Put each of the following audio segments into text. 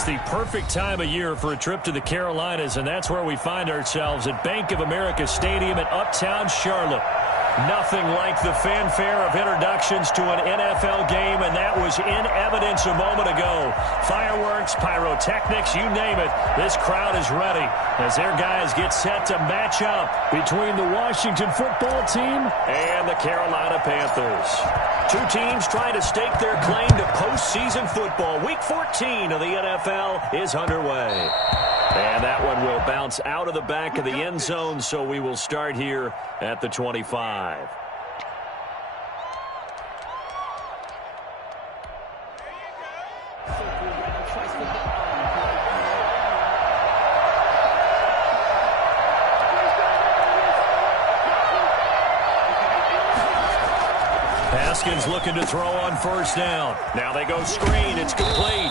is the perfect time of year for a trip to the Carolinas, and that's where we find ourselves at Bank of America Stadium in Uptown Charlotte. Nothing like the fanfare of introductions to an NFL game, and that was in evidence a moment ago. Fireworks, pyrotechnics, you name it. This crowd is ready as their guys get set to match up between the Washington football team and the Carolina Panthers. Two teams trying to stake their claim to postseason football. Week 14 of the NFL is underway. And that one will bounce out of the back of the end zone, so we will start here at the 25. Haskins looking to throw on first down. Now they go screen. It's complete.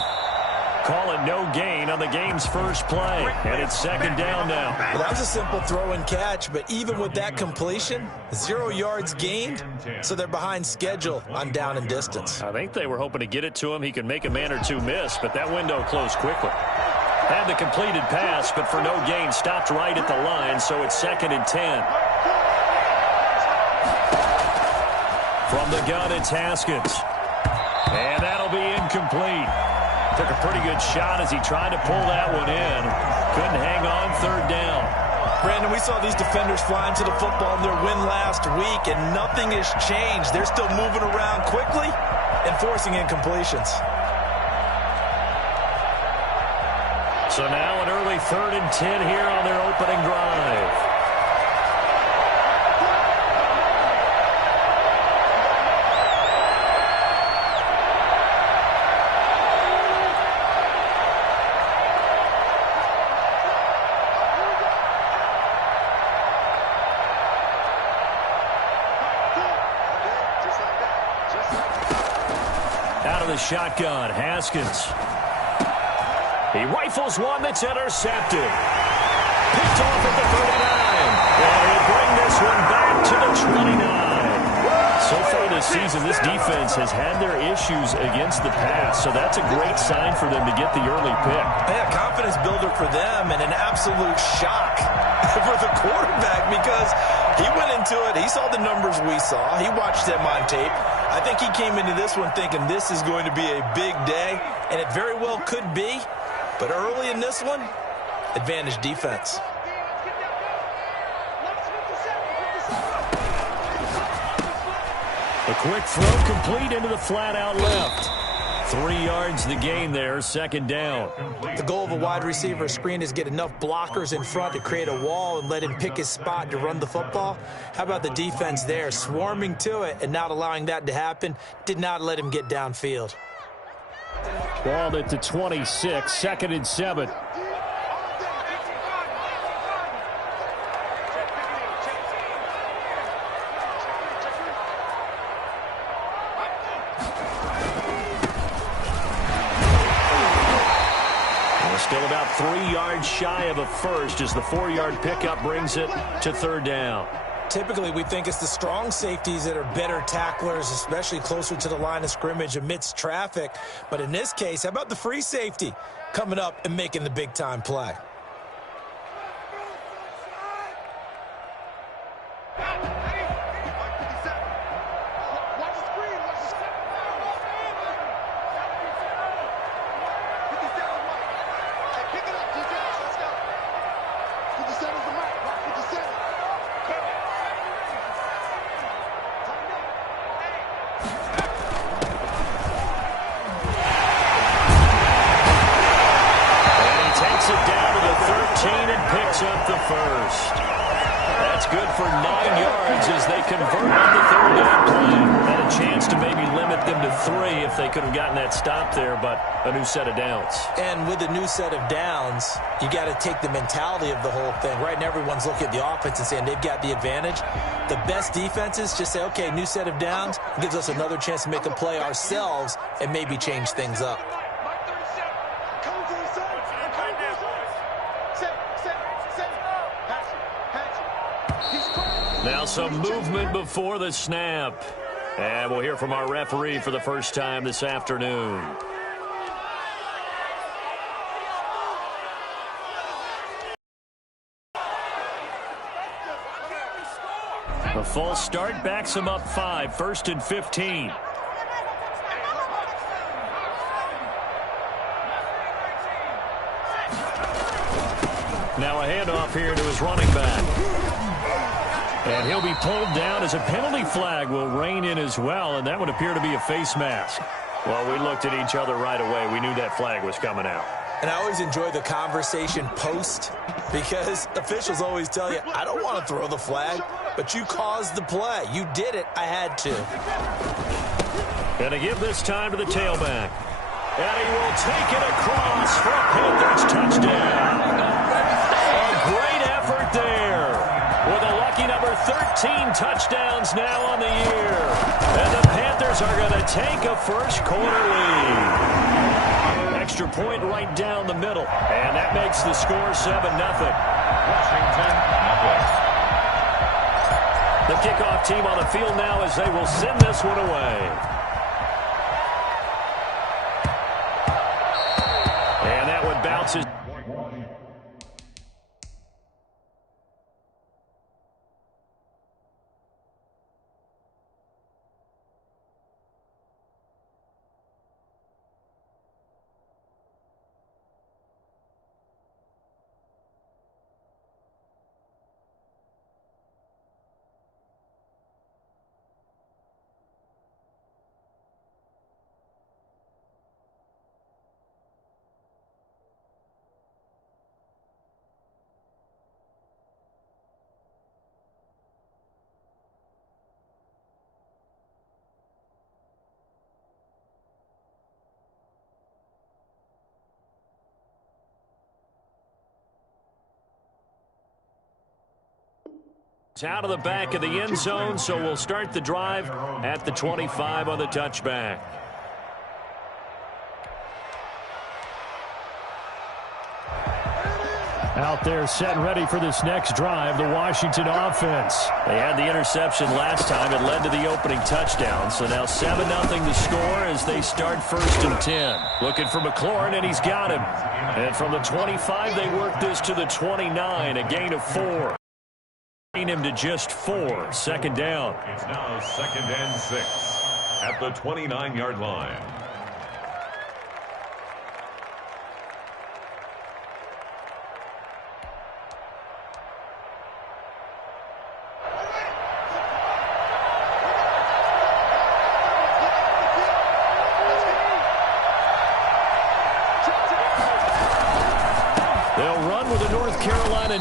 Call it no gain on the game's first play. And it's second down now. Well, that was a simple throw and catch, but even with that completion, 0 yards gained, so they're behind schedule on down and distance. I think they were hoping to get it to him. He could make a man or two miss, but that window closed quickly. Had the completed pass, but for no gain, stopped right at the line, so it's second and 10. From the gun, it's Haskins. And that'll be incomplete. Took a pretty good shot as he tried to pull that one in. Couldn't hang on third down. Brandon, we saw these defenders flying to the football in their win last week, and nothing has changed. They're still moving around quickly and forcing incompletions. So now an early 3rd and 10 here on their opening drive. Out of the shotgun, Haskins. He rifles one that's intercepted. Picked off at the 39. And he'll bring this one back to the 29. So far this season, this defense has had their issues against the pass, so that's a great sign for them to get the early pick. Yeah, confidence builder for them and an absolute shock for the quarterback because he went into it. He saw the numbers we saw. He watched them on tape. I think he came into this one thinking this is going to be a big day, and it very well could be. But early in this one, advantage defense. A quick throw complete into the flat out left. 3 yards the gain there, second down. The goal of a wide receiver screen is get enough blockers in front to create a wall and let him pick his spot to run the football. How about the defense there, swarming to it and not allowing that to happen? Did not let him get downfield. Ball at the 26, second and 7. Still about 3 yards shy of a first as the 4-yard pickup brings it to third down. Typically, we think it's the strong safeties that are better tacklers, especially closer to the line of scrimmage amidst traffic. But in this case, how about the free safety coming up and making the big-time play? Up the first. That's good for 9 yards as they convert on the third down play. Had a chance to maybe limit them to 3 if they could have gotten that stop there, but a new set of downs. And with a new set of downs, you got to take the mentality of the whole thing. Right now, everyone's looking at the offense and saying they've got the advantage. The best defenses just say, okay, new set of downs gives us another chance to make a play ourselves and maybe change things up. Now some movement before the snap. And we'll hear from our referee for the first time this afternoon. A false start backs him up 5, 1st and 15. Now a handoff here to his running back. And he'll be pulled down as a penalty flag will rein in as well, and that would appear to be a face mask. Well, we looked at each other right away. We knew that flag was coming out. And I always enjoy the conversation post because officials always tell you, I don't want to throw the flag, but you caused the play. You did it. I had to. And to give this time to the tailback. And he will take it across for a Panthers touchdown. A great effort there. With a lucky number 13 touchdowns now on the year. And the Panthers are going to take a first-quarter lead. Extra point right down the middle. And that makes the score 7-0. Washington, the kickoff team on the field now as they will send this one away. And that one bounces. Out of the back of the end zone, so we'll start the drive at the 25 on the touchback. Out there set and ready for this next drive, the Washington offense. They had the interception last time. It led to the opening touchdown. So now 7-0 the score as they start 1st and 10. Looking for McLaurin, and he's got him. And from the 25, they work this to the 29, a gain of 4. Him to just 4, 2nd down. It's now 2nd and 6 at the 29-yard line.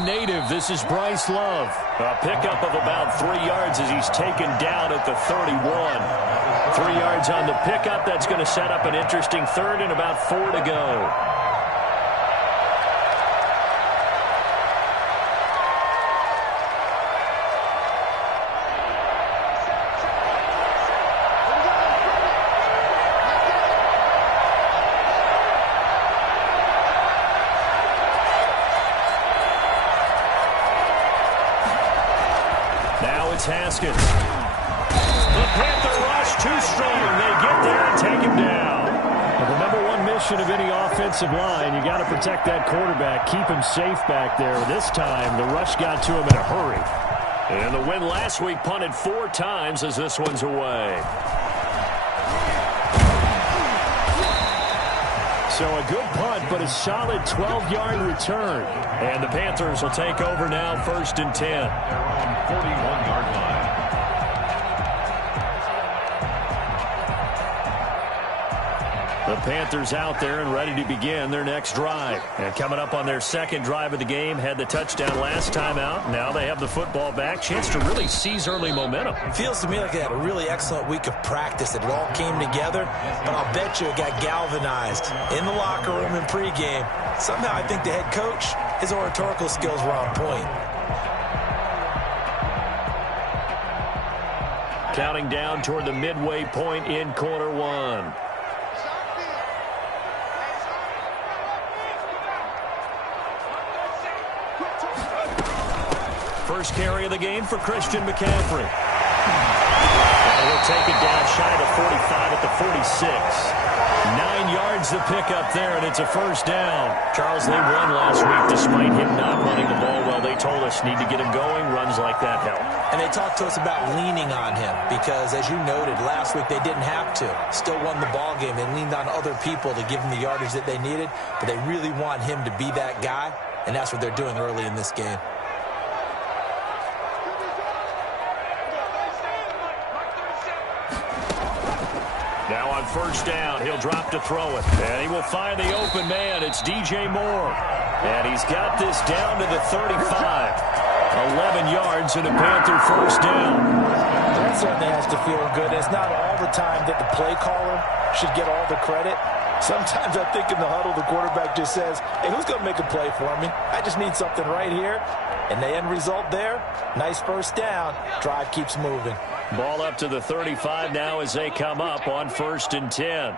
Native. This is Bryce Love. A pickup of about 3 yards as he's taken down at the 31. 3 yards on the pickup. That's going to set up an interesting 3rd and about 4 to go. Haskins. The Panther rush too strong. They get there and take him down. Well, the number one mission of any offensive line, you got to protect that quarterback, keep him safe back there. This time, the rush got to him in a hurry. And the win last week punted 4 times as this one's away. So a good punt, but a solid 12-yard return. And the Panthers will take over now, 1st and 10. They're on 41-yard line. The Panthers out there and ready to begin their next drive. And coming up on their 2nd drive of the game, had the touchdown last time out. Now they have the football back. Chance to really seize early momentum. Feels to me like they had a really excellent week of practice. It all came together, but I'll bet you it got galvanized in the locker room in pregame. Somehow I think the head coach, his oratorical skills were on point. Counting down toward the midway point in quarter 1. First carry of the game for Christian McCaffrey. And he'll take it down shy of the 45 at the 46. 9 yards to pick up there, and it's a first down. Charles, they won last week despite him not running the ball well. They told us need to get him going. Runs like that help. And they talked to us about leaning on him because, as you noted, last week they didn't have to. Still won the ball game. They leaned on other people to give them the yardage that they needed, but they really want him to be that guy, and that's what they're doing early in this game. Now on first down, he'll drop to throw it. And he will find the open man. It's DJ Moore. And he's got this down to the 35. 11 yards and a Panther first down. That certainly has to feel good. It's not all the time that the play caller should get all the credit. Sometimes I think in the huddle, the quarterback just says, hey, who's going to make a play for me? I just need something right here. And the end result there, nice first down. Drive keeps moving. Ball up to the 35 now as they come up on 1st and 10.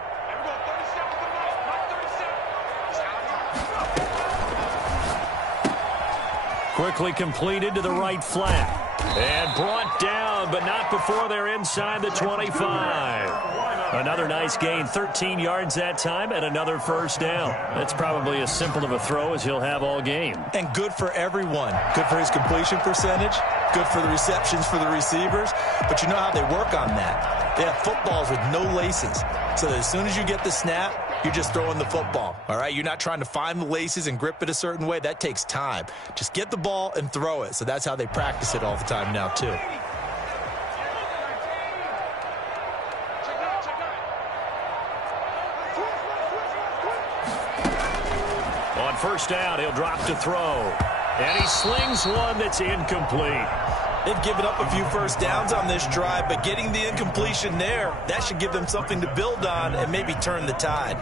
Quickly completed to the right flat. And brought down, but not before they're inside the 25. Another nice gain, 13 yards that time, and another first down. That's probably as simple of a throw as he'll have all game. And good for everyone. Good for his completion percentage. Good for the receptions for the receivers. But you know how they work on that. They have footballs with no laces. So that as soon as you get the snap, you're just throwing the football. All right? You're not trying to find the laces and grip it a certain way. That takes time. Just get the ball and throw it. So that's how they practice it all the time now, too. On first down, he'll drop to throw. And he slings one that's incomplete. They've given up a few first downs on this drive, but getting the incompletion there, that should give them something to build on and maybe turn the tide.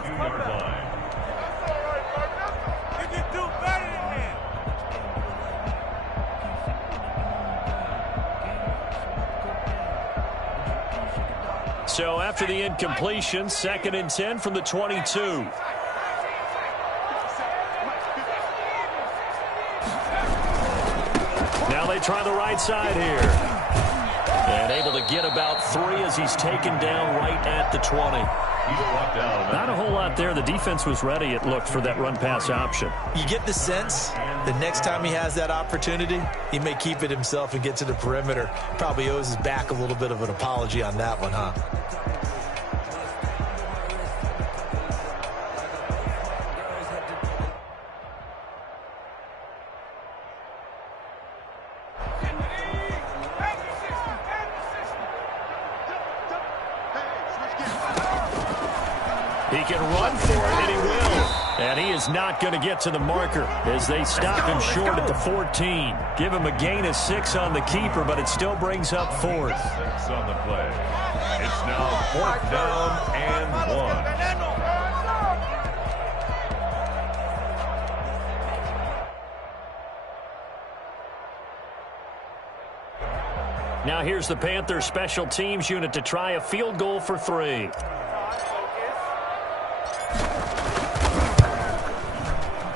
So after the incompletion, 2nd and 10 from the 22. Now they try the right side here. And able to get about 3 as he's taken down right at the 20. Not a whole lot there. The defense was ready, it looked, for that run-pass option. You get the sense the next time he has that opportunity, he may keep it himself and get to the perimeter. Probably owes his back a little bit of an apology on that one, huh? He can run for it, and he will. And he is not going to get to the marker as they stop him short at the 14. Give him a gain of 6 on the keeper, but it still brings up 4th. 6 on the play. It's now 4th down and 1. Now here's the Panthers special teams unit to try a field goal for 3.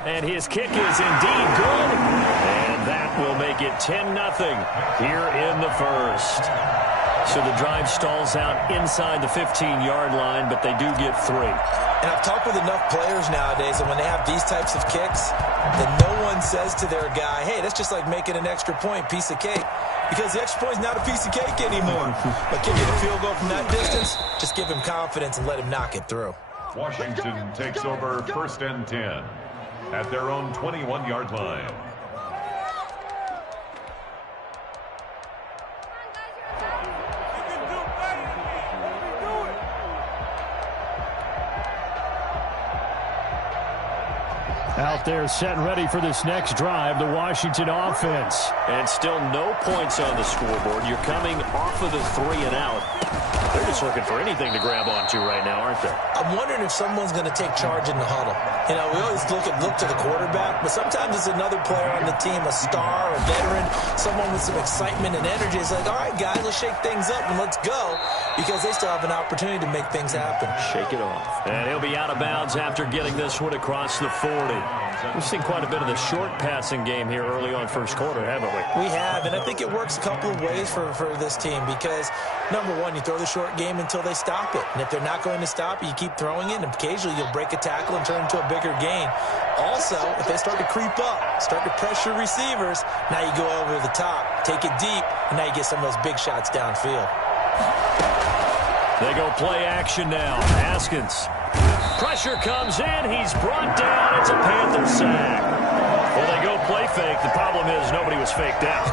And his kick is indeed good. And that will make it 10-0 here in the first. So the drive stalls out inside the 15-yard line, but they do get 3. And I've talked with enough players nowadays that when they have these types of kicks, that no one says to their guy, hey, that's just like making an extra point, piece of cake. Because the extra point is not a piece of cake anymore. But kicking a field goal from that distance, just give him confidence and let him knock it through. Washington takes over 1st and 10 at their own 21-yard line. Out there set and ready for this next drive, the Washington offense. And still no points on the scoreboard. You're coming off of the 3 and out. They're just looking for anything to grab onto right now, aren't they? I'm wondering if someone's going to take charge in the huddle. You know, we always look to the quarterback, but sometimes it's another player on the team, a star, a veteran, someone with some excitement and energy. It's like, all right, guys, let's shake things up and let's go, because they still have an opportunity to make things happen. Shake it off. And he'll be out of bounds after getting this one across the 40. We've seen quite a bit of the short passing game here early on first quarter, haven't we? We have, and I think it works a couple of ways for this team because, number one, you throw the short game until they stop it. And if they're not going to stop it, you keep throwing it, and occasionally you'll break a tackle and turn it into a bigger gain. Also, if they start to creep up, start to pressure receivers, now you go over the top, take it deep, and now you get some of those big shots downfield. They go play action now. Haskins. Pressure comes in. He's brought down. It's a Panthers sack. Well, they go play fake. The problem is nobody was faked out.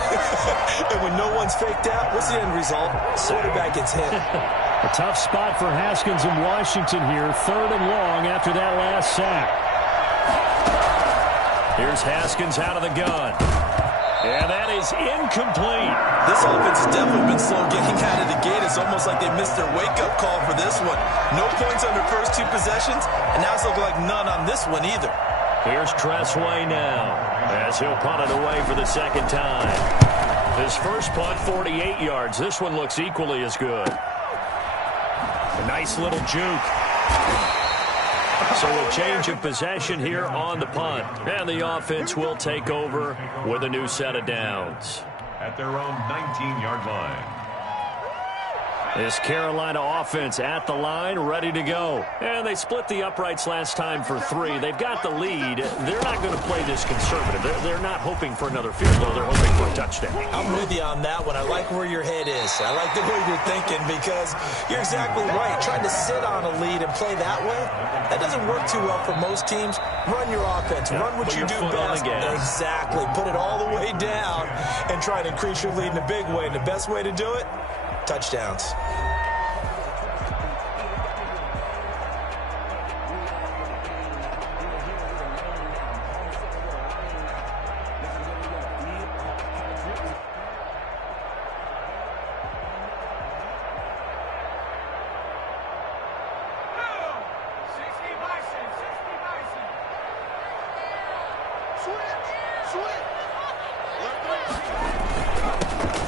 And when no one's faked out, what's the end result? Quarterback gets hit. A tough spot for Haskins in Washington here. 3rd and long after that last sack. Here's Haskins out of the gun. And that is incomplete. This offense has definitely been slow getting out of the gate. It's almost like they missed their wake-up call for this one. No points on their first 2 possessions, and now it's looking like none on this one either. Here's Tressway now as he'll punt it away for the second time. His first punt, 48 yards. This one looks equally as good. A nice little juke. So a change of possession here on the punt. And the offense will take over with a new set of downs. At their own 19-yard line. This Carolina offense at the line, ready to go. And they split the uprights last time for 3. They've got the lead. They're not going to play this conservative. They're not hoping for another field goal. They're hoping for a touchdown. I'm with you on that one. I like where your head is. I like the way you're thinking because you're exactly right. Trying to sit on a lead and play that way, that doesn't work too well for most teams. Run your offense. Run what you do best. Exactly. Put it all the way down and try to increase your lead in a big way. And the best way to do it, touchdowns.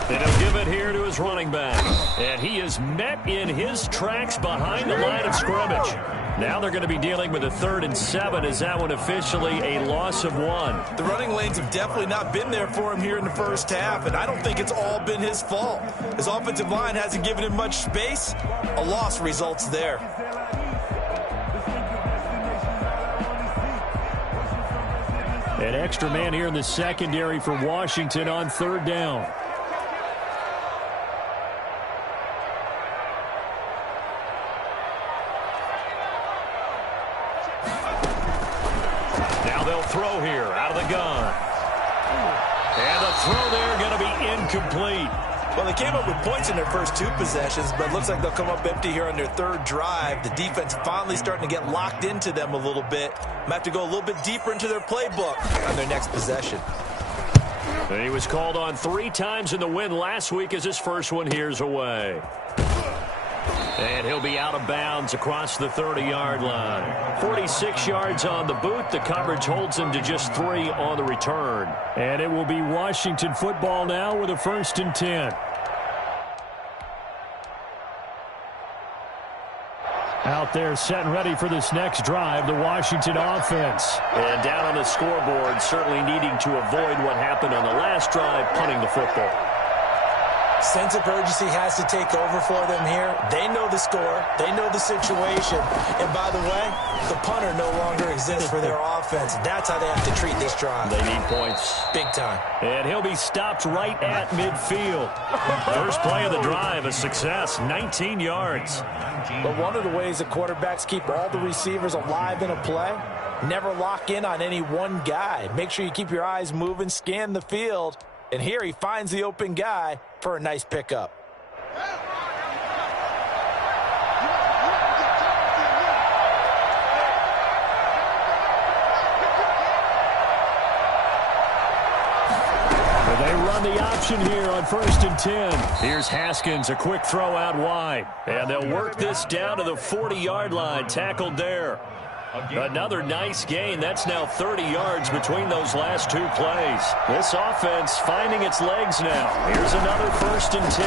And he'll give it here to his running back. And he is met in his tracks behind the line of scrimmage. Now they're going to be dealing with a 3rd and 7. Is that one officially a loss of 1? The running lanes have definitely not been there for him here in the first half, and I don't think it's all been his fault. His offensive line hasn't given him much space. A loss results there. An extra man here in the secondary for Washington on 3rd down. Throw here out of the gun. And the throw there going to be incomplete. Well, they came up with points in their first 2 possessions, but it looks like they'll come up empty here on their 3rd drive. The defense finally starting to get locked into them a little bit. Might have to go a little bit deeper into their playbook on their next possession. And he was called on 3 times in the win last week as his first one here's away. And he'll be out of bounds across the 30-yard line. 46 yards on the boot. The coverage holds him to just 3 on the return. And it will be Washington football now with a 1st and 10. Out there set and ready for this next drive, the Washington offense. And down on the scoreboard, certainly needing to avoid what happened on the last drive, punting the football. Sense of urgency has to take over for them here. They know the score. They know the situation. And by the way, the punter no longer exists for their offense. That's how they have to treat this drive. They need points. Big time. And he'll be stopped right at midfield. First play of the drive, a success, 19 yards. But one of the ways that quarterbacks keep all the receivers alive in a play, never lock in on any one guy. Make sure you keep your eyes moving, scan the field. And here he finds the open guy for a nice pickup. Well, they run the option here on 1st and 10. Here's Haskins, a quick throw out wide. And they'll work this down to the 40-yard line, tackled there. Another nice gain. That's now 30 yards between those last 2 plays. This offense finding its legs now. Here's another 1st and 10.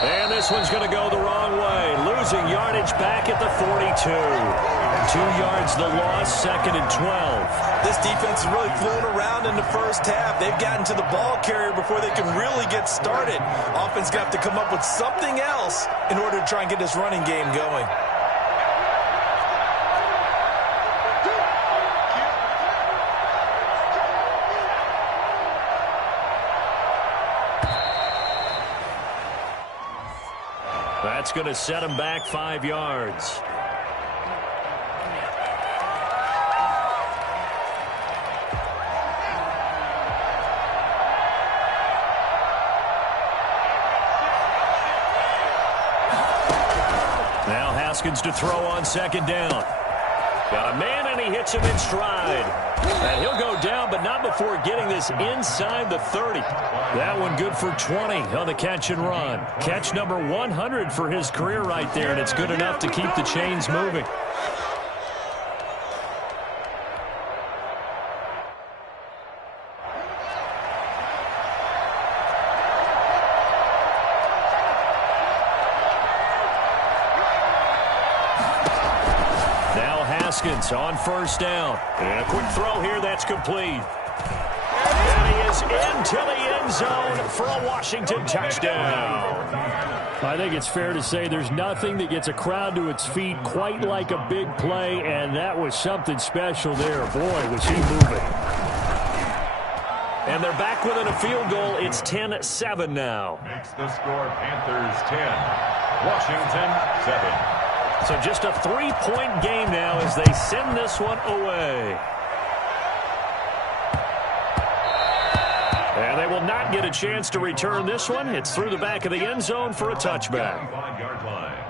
And this one's going to go the wrong way. Losing yardage back at the 42. 2 yards the loss, 2nd and 12. This defense is really fooling around in the first half. They've gotten to the ball carrier before they can really get started. Offense got to come up with something else in order to try and get this running game going. That's going to set him back 5 yards. Now Haskins to throw on 2nd down. Got a man, and he hits him in stride. And he'll go down, but not before getting this inside the 30. That one good for 20 on the catch and run. Catch number 100 for his career right there, and it's good enough to keep the chains moving. Haskins on 1st down. And a quick throw here that's complete. And he is into the end zone for a Washington touchdown. I think it's fair to say there's nothing that gets a crowd to its feet quite like a big play, and that was something special there. Boy, was he moving. And they're back within a field goal. It's 10-7 now. Makes the score Panthers 10, Washington 7. So just a 3-point game now as they send this one away. And they will not get a chance to return this one. It's through the back of the end zone for a touchback. 5-yard line.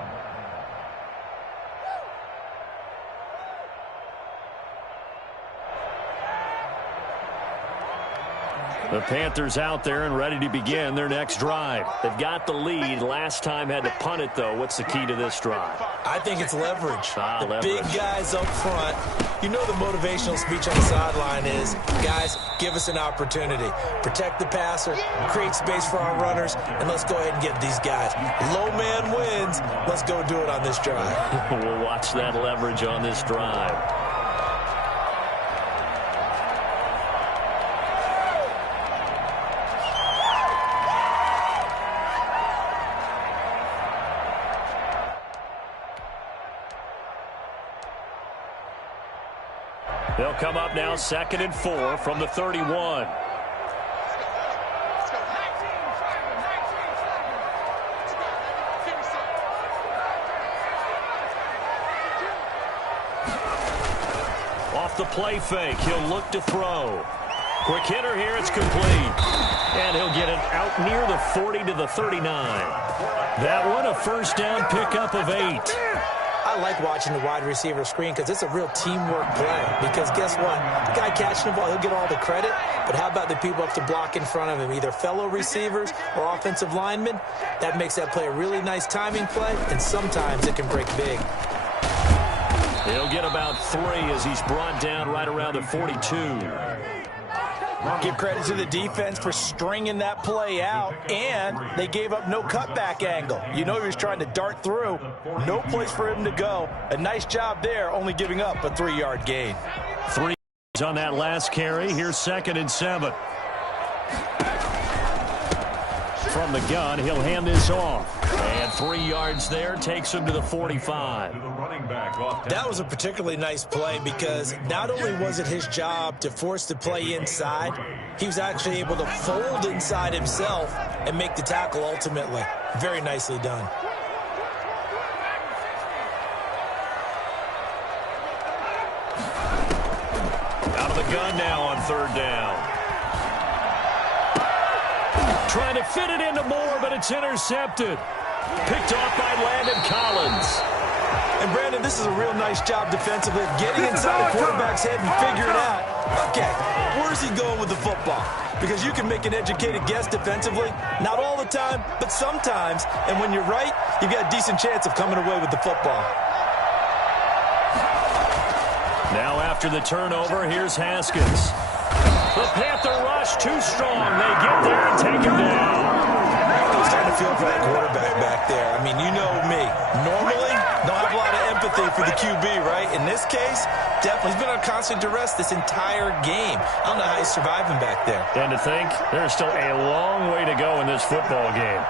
The Panthers out there and ready to begin their next drive. They've got the lead. Last time had to punt it, though. What's the key to this drive? I think it's leverage. Leverage. Big guys up front. You know the motivational speech on the sideline is, guys, give us an opportunity. Protect the passer, create space for our runners, and let's go ahead and get these guys. Low man wins. Let's go do it on this drive. We'll watch that leverage on this drive. They'll come up now 2nd and 4 from the 31. Off the play fake, he'll look to throw. Quick hitter here, it's complete. And he'll get it out near the 40 to the 39. That one a 1st down pickup of 8. I like watching the wide receiver screen because it's a real teamwork play. Because guess what? The guy catching the ball, he'll get all the credit. But how about the people up to block in front of him, either fellow receivers or offensive linemen? That makes that play a really nice timing play, and sometimes it can break big. He'll get about 3 as he's brought down right around the 42. Give credit to the defense for stringing that play out, and they gave up no cutback angle. You know he was trying to dart through. No place for him to go. A nice job there, only giving up a 3-yard gain. 3 on that last carry. Here's 2nd and 7. From the gun, he'll hand this off. And 3 yards there takes him to the 45. That was a particularly nice play because not only was it his job to force the play inside, he was actually able to fold inside himself and make the tackle ultimately. Very nicely done. Out of the gun now on 3rd down. Trying to fit it into Moore, but it's intercepted. Picked off by Landon Collins. And, Brandon, this is a real nice job defensively of getting inside the quarterback's head and figuring out, okay, where's he going with the football? Because you can make an educated guess defensively. Not all the time, but sometimes. And when you're right, you've got a decent chance of coming away with the football. Now after the turnover, here's Haskins. The Panther rush too strong. They get there and take him down. I was starting to feel for that quarterback back the QB, right? In this case, definitely. He's been on constant duress this entire game. I don't know how he's surviving back there. And to think, there's still a long way to go in this football game.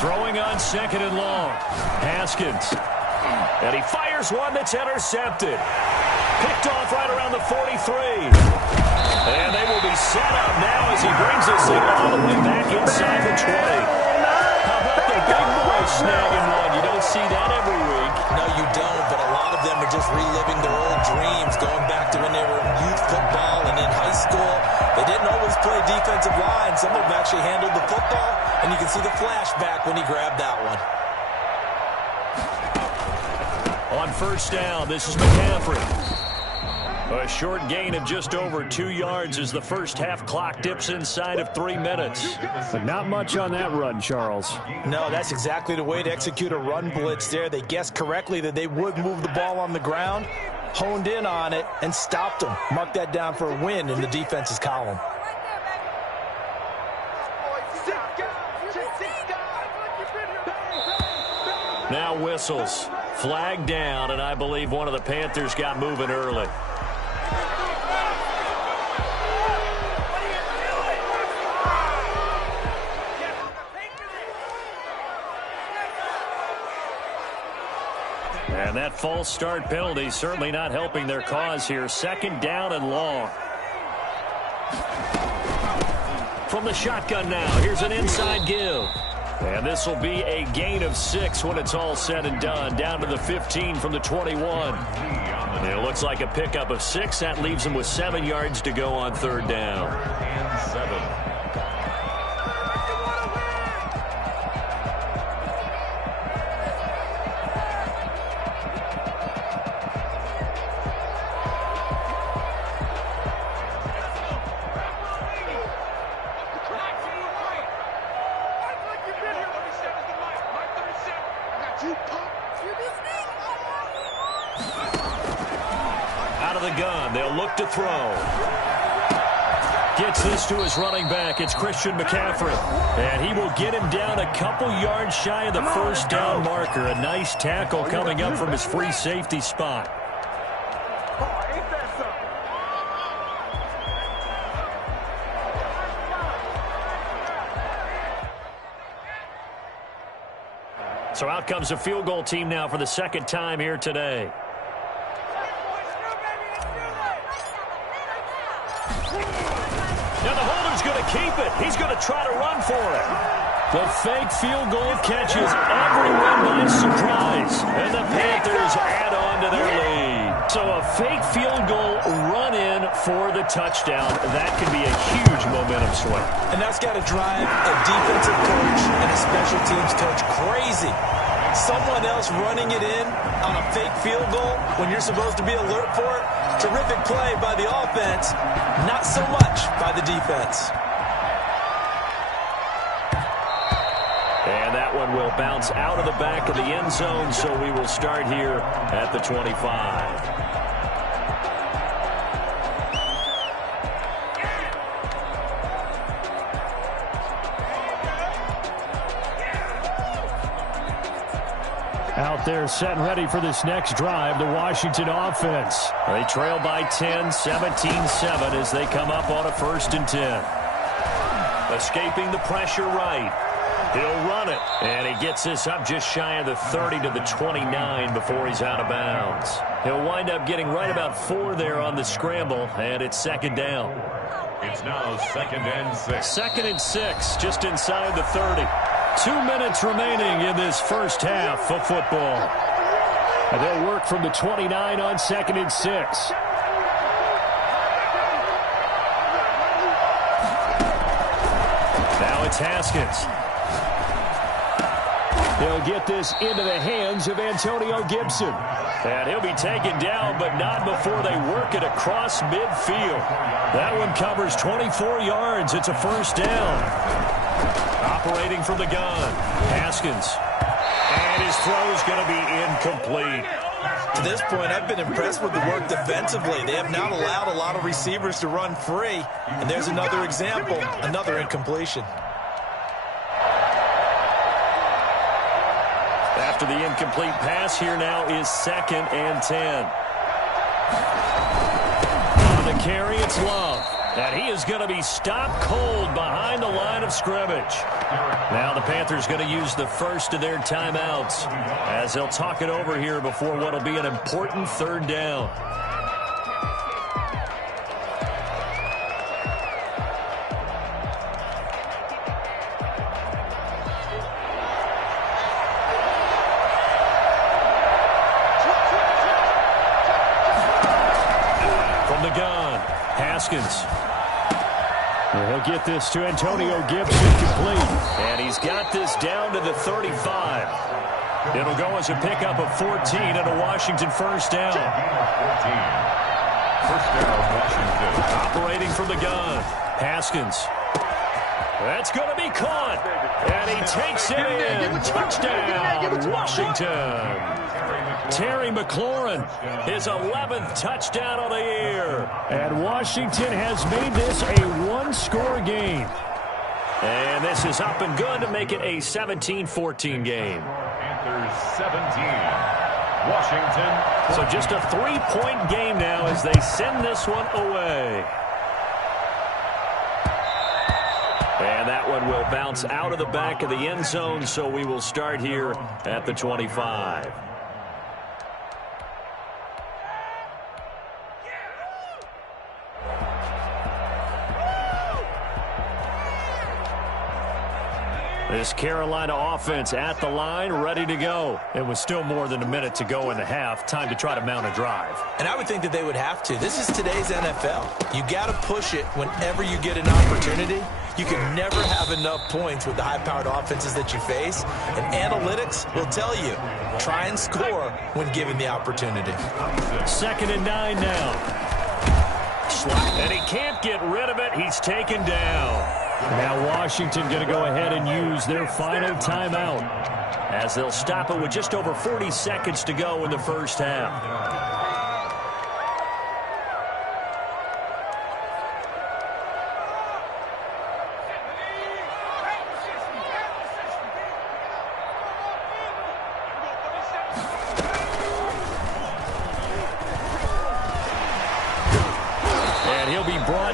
Throwing on 2nd and long. Haskins. And he fires one that's intercepted. Picked off right around the 43. And they will be set up now as he brings this thing all the way back inside the 20. How about the big boy snagging one? You don't see that every week. No, you don't, but a lot of them are just reliving their old dreams, going back to when they were in youth football and in high school. They didn't always play defensive line. Some of them actually handled the football, and you can see the flashback when he grabbed that one. On 1st down, this is McCaffrey. A short gain of just over 2 yards as the first half clock dips inside of 3 minutes. But not much on that run, Charles. No, that's exactly the way to execute a run blitz there. They guessed correctly that they would move the ball on the ground, honed in on it, and stopped them. Mark that down for a win in the defense's column. Now whistles. Flag down, and I believe one of the Panthers got moving early. And that false start penalty certainly not helping their cause here. 2nd down and long. From the shotgun now, here's an inside give. And this will be a gain of 6 when it's all said and done. Down to the 15 from the 21. And it looks like a pickup of 6. That leaves them with 7 yards to go on 3rd down. And 7. Out of the gun, they'll look to throw. Gets this to his running back. It's Christian McCaffrey. And he will get him down a couple yards shy of the 1st down marker. A nice tackle coming up from his free safety spot. So out comes the field goal team now for the 2nd time here today. Now the holder's going to keep it. He's going to try to run for it. The fake field goal catches everyone by surprise. And the Panthers add on to their lead. So a fake field goal run in for the touchdown. That could be a huge momentum swing. And that's got to drive a defensive coach and a special teams coach crazy. Someone else running it in on a fake field goal when you're supposed to be alert for it. Terrific play by the offense, not so much by the defense. And that one will bounce out of the back of the end zone, so we will start here at the 25. Out there set and ready for this next drive, the Washington offense. They trail by 10, 17-7 as they come up on a 1st and 10. Escaping the pressure right. He'll run it. And he gets this up just shy of the 30 to the 29 before he's out of bounds. He'll wind up getting right about 4 there on the scramble, and it's 2nd down. It's now 2nd and 6. 2nd and 6, just inside the 30. 2 minutes remaining in this first half of football. And they'll work from the 29 on 2nd and 6. Now it's Haskins. They'll get this into the hands of Antonio Gibson. And he'll be taken down, but not before they work it across midfield. That one covers 24 yards. It's a 1st down. Operating from the gun, Haskins. And his throw's going to be incomplete. to this point, I've been impressed with the work defensively. They have not allowed a lot of receivers to run free. And there's another example, another incompletion. After the incomplete pass, here now is 2nd and 10. On the carry, it's Love. And he is going to be stopped cold behind the line of scrimmage. Now the Panthers going to use the first of their timeouts as they'll talk it over here before what will be an important 3rd down. From the gun, Haskins. He'll get this to Antonio Gibson complete. And he's got this down to the 35. It'll go as a pickup of 14 and a Washington first down. First down, Washington. Operating from the gun, Haskins. That's going to be caught. And he takes it in. Touchdown, Washington. Terry McLaurin, his 11th touchdown of the year. And Washington has made this a one-score game. And this is up and good to make it a 17-14 game. Panthers 17, Washington. So just a 3-point game now as they send this one away. And that one will bounce out of the back of the end zone, so we will start here at the 25. This Carolina offense at the line, ready to go. It was still more than a minute to go in the half. Time to try to mount a drive. And I would think that they would have to. This is today's NFL. You got to push it whenever you get an opportunity. You can never have enough points with the high-powered offenses that you face. And analytics will tell you, try and score when given the opportunity. 2nd and 9 now. And he can't get rid of it. He's taken down. Now Washington going to go ahead and use their final timeout as they'll stop it with just over 40 seconds to go in the first half.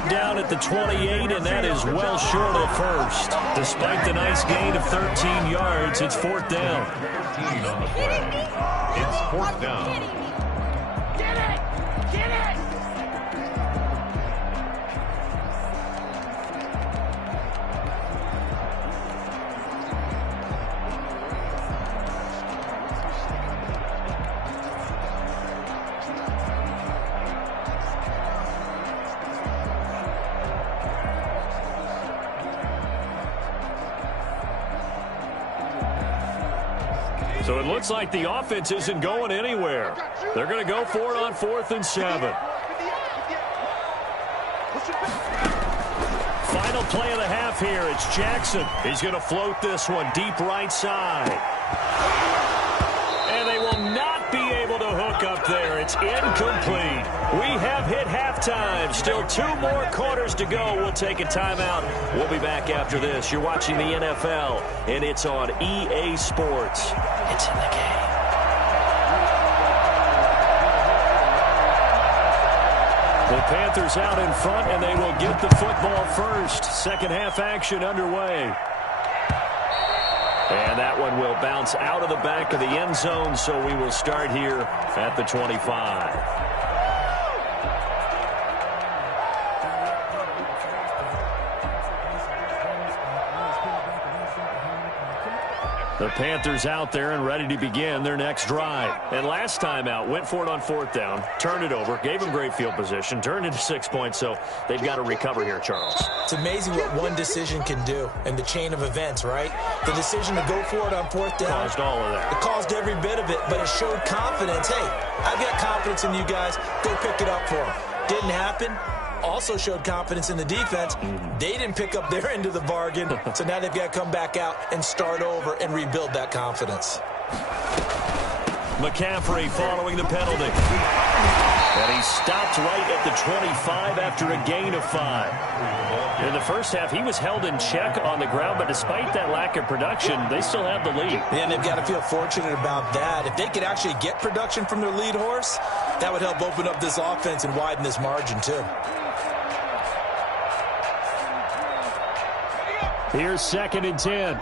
Down at the 28, and that is well short of first. Despite the nice gain of 13 yards, it's 4th down. 13 on the play. It's 4th down. Get it! Get it! So it looks like the offense isn't going anywhere. They're going to go for it on 4th and 7. Final play of the half here. It's Jackson. He's going to float this one deep right side. And they will not be able to hook up there. It's incomplete. We have hit halftime. Still 2 more quarters to go. We'll take a timeout. We'll be back after this. You're watching the NFL, and it's on EA Sports. It's in the game. The Panthers out in front, and they will get the football first. Second half action underway. And that one will bounce out of the back of the end zone, so we will start here at the 25. The Panthers out there and ready to begin their next drive. And last time out, went for it on 4th down, turned it over, gave them great field position, turned into 6 points, so they've got to recover here, Charles. It's amazing what one decision can do in the chain of events, right? The decision to go for it on 4th down. Caused all of that. It caused every bit of it, but it showed confidence. Hey, I've got confidence in you guys. Go pick it up for them. Didn't happen. Also showed confidence in the defense. They didn't pick up their end of the bargain, so now they've got to come back out and start over and rebuild that confidence. McCaffrey following the penalty. And he stopped right at the 25 after a gain of 5. In the first half, he was held in check on the ground, but despite that lack of production, they still have the lead. And they've got to feel fortunate about that. If they could actually get production from their lead horse, that would help open up this offense and widen this margin too. Here's 2nd and 10.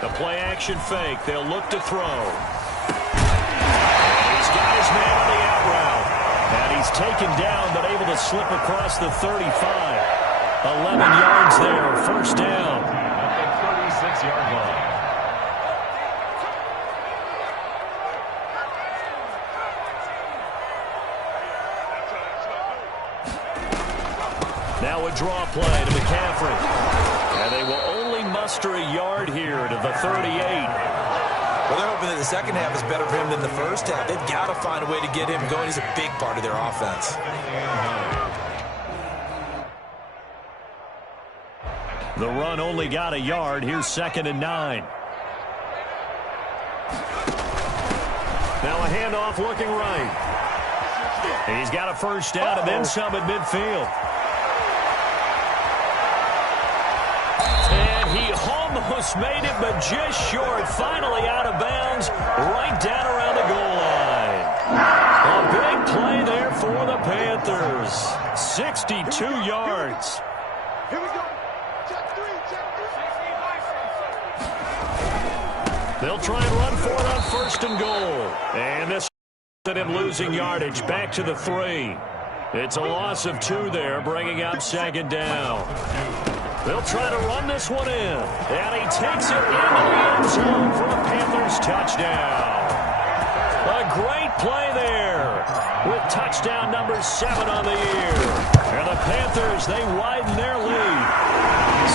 The play-action fake. They'll look to throw. And he's got his man on the out route. And he's taken down, but able to slip across the 35. 11 yards there, first down. At the 36-yard line. Now a draw play to McCaffrey. And they will only muster a yard here to the 38. Well, they're hoping that the second half is better for him than the first half. They've got to find a way to get him going. He's a big part of their offense. The run only got a yard. Here's 2nd and 9. Now a handoff looking right. He's got a first down and then some at midfield. And he almost made it, but just short. Finally out of bounds, right down around the goal line. A big play there for the Panthers. 62 yards. Here we go. Check 3, check 3. They'll try and run for it on 1st and goal. And this is him losing yardage back to the 3. It's a loss of 2 there, bringing up 2nd down. They'll try to run this one in. And he takes it into the end zone for a Panthers touchdown. A great play there with touchdown number 7 on the year. And the Panthers, they widen their lead.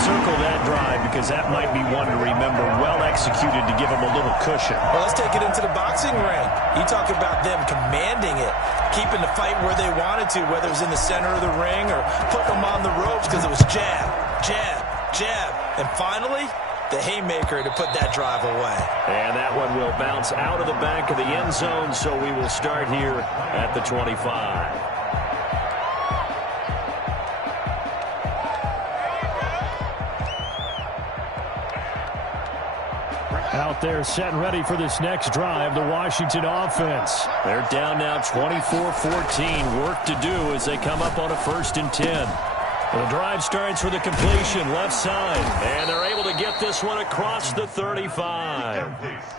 Circle that drive because that might be one to remember. Well executed to give them a little cushion. Well, let's take it into the boxing ring. You talk about them commanding it, keeping the fight where they wanted to, whether it was in the center of the ring or putting them on the ropes because it was jab, jab, jab. And finally, the haymaker to put that drive away. And that one will bounce out of the back of the end zone, so we will start here at the 25. Out there setting ready for this next drive, the Washington offense. They're down now 24-14. Work to do as they come up on a 1st and 10. The drive starts with a completion left side, and they're able to get this one across the 35.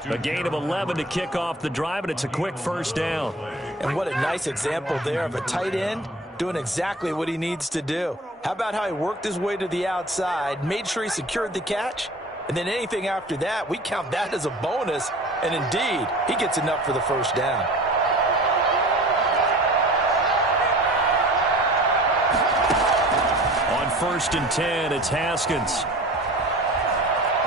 A gain of 11 to kick off the drive, and it's a quick first down. And what a nice example there of a tight end doing exactly what he needs to do. How about how he worked his way to the outside, made sure he secured the catch, and then anything after that, we count that as a bonus. And indeed, he gets enough for the first down. On 1st and 10, it's Haskins.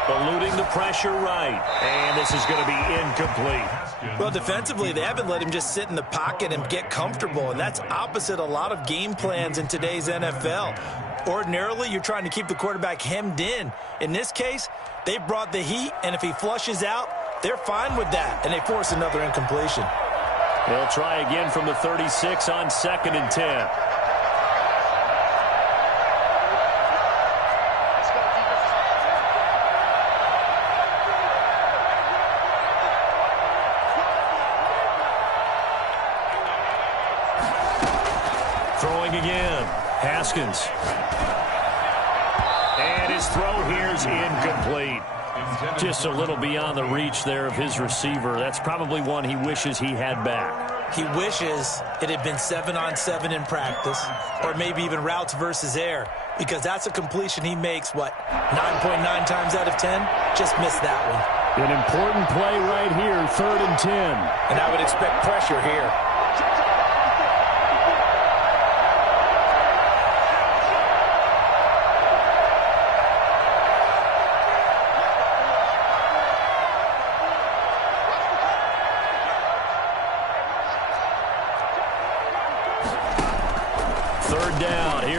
Eluding the pressure right. And this is going to be incomplete. Well, defensively, they haven't let him just sit in the pocket and get comfortable, and that's opposite a lot of game plans in today's NFL. Ordinarily, you're trying to keep the quarterback hemmed in. In this case, they brought the heat, and if he flushes out, they're fine with that, and they force another incompletion. They'll try again from the 36 on 2nd and 10. Throwing again. Haskins. And his throw here's incomplete. Just a little beyond the reach there of his receiver. That's probably one he wishes he had back. He wishes it had been 7-on-7 in practice, or maybe even routes versus air, because that's a completion he makes, 9.9 times out of 10? Just missed that one. An important play right here, 3rd and 10. And I would expect pressure here.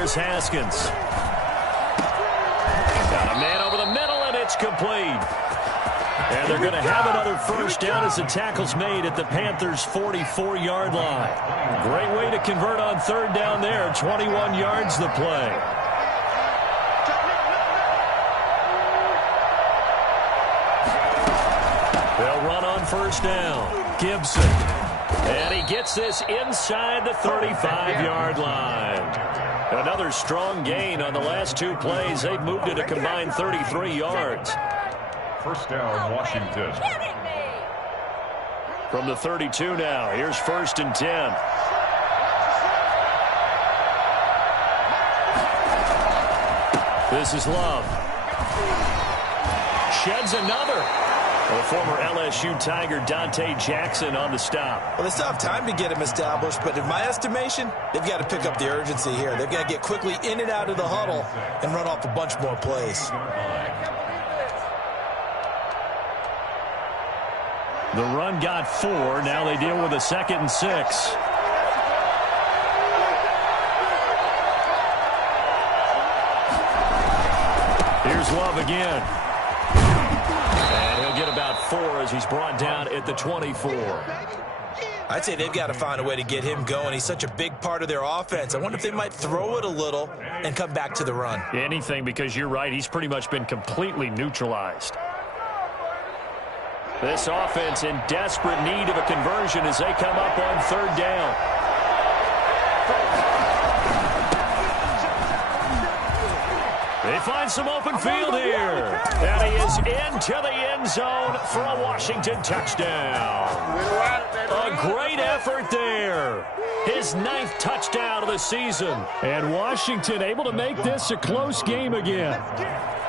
Here's Haskins. Got a man over the middle, and it's complete. And they're going to have another first down as the tackle's made at the Panthers' 44-yard line. Great way to convert on third down there. 21 yards the play. They'll run on first down. Gibson. And he gets this inside the 35-yard line. Another strong gain on the last two plays. They've moved it a combined 33 yards. First down, Washington. From the 32 now, here's 1st and 10. This is Love. Sheds another. The former LSU Tiger Dante Jackson on the stop. Well, they still have time to get him established, but in my estimation, they've got to pick up the urgency here. They've got to get quickly in and out of the huddle and run off a bunch more plays. The run got 4. Now they deal with a 2nd and 6. Here's Love again. And he'll get about 4 as he's brought down at the 24. I'd say they've got to find a way to get him going. He's such a big part of their offense. I wonder if they might throw it a little and come back to the run. Anything, because you're right. He's pretty much been completely neutralized. This offense in desperate need of a conversion as they come up on third down. They find some open field here. And he is into the end zone for a Washington touchdown. A great effort there. His 9th touchdown of the season. And Washington able to make this a close game again.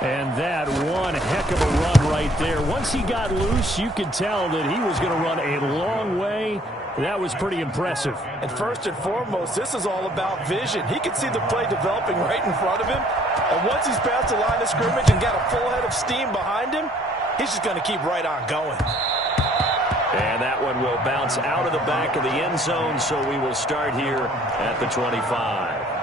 And that one heck of a run right there. Once he got loose, you could tell that he was going to run a long way. That was pretty impressive. And first and foremost, this is all about vision. He can see the play developing right in front of him. And once he's past the line of scrimmage and got a full head of steam behind him, he's just going to keep right on going. And that one will bounce out of the back of the end zone, so we will start here at the 25.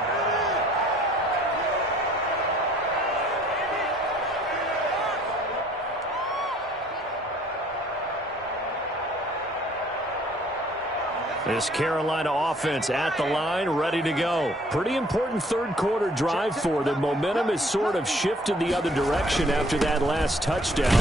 This Carolina offense at the line, ready to go. Pretty important third-quarter drive for them. Momentum has sort of shifted the other direction after that last touchdown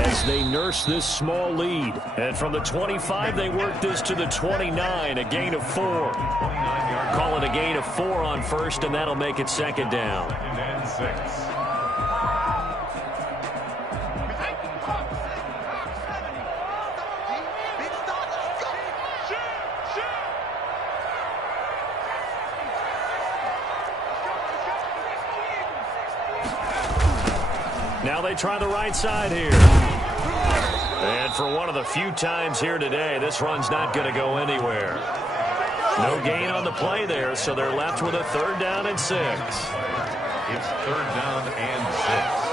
as they nurse this small lead. And from the 25, they work this to the 29, a gain of 4. Call it a gain of 4 on first, and that'll make it 2nd down. And 6. Now they try the right side here. And for one of the few times here today, this run's not going to go anywhere. No gain on the play there, so they're left with a 3rd down and 6. It's 3rd down and 6.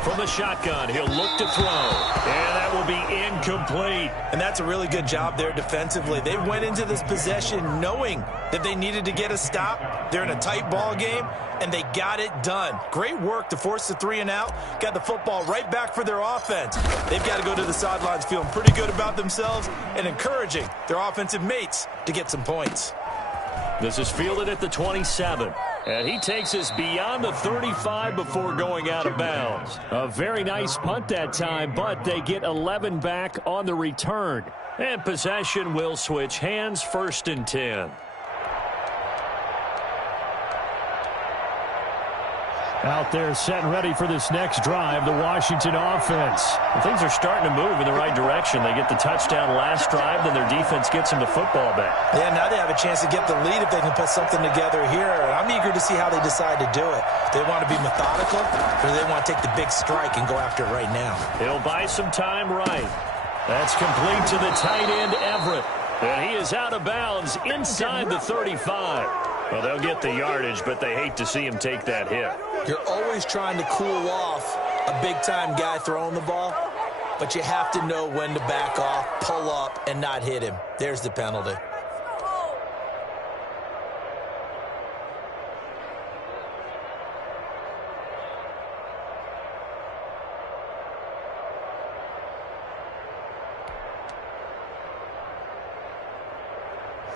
From the shotgun, he'll look to throw. And that will be incomplete. And that's a really good job there defensively. They went into this possession knowing that they needed to get a stop. They're in a tight ball game, and they got it done. Great work to force the 3 and out. Got the football right back for their offense. They've got to go to the sidelines feeling pretty good about themselves and encouraging their offensive mates to get some points. This is fielded at the 27. And he takes us beyond the 35 before going out of bounds. A very nice punt that time, but they get 11 back on the return. And possession will switch hands, 1st and 10. Out there set and ready for this next drive, the Washington offense. Well, things are starting to move in the right direction. They get the touchdown last drive, then their defense gets them the football back. Yeah, now they have a chance to get the lead if they can put something together here. And I'm eager to see how they decide to do it. Do they want to be methodical, or do they want to take the big strike and go after it right now? He'll buy some time right. That's complete to the tight end, Everett. And he is out of bounds inside the 35. Well, they'll get the yardage, but they hate to see him take that hit. You're always trying to cool off a big-time guy throwing the ball, but you have to know when to back off, pull up, and not hit him. There's the penalty.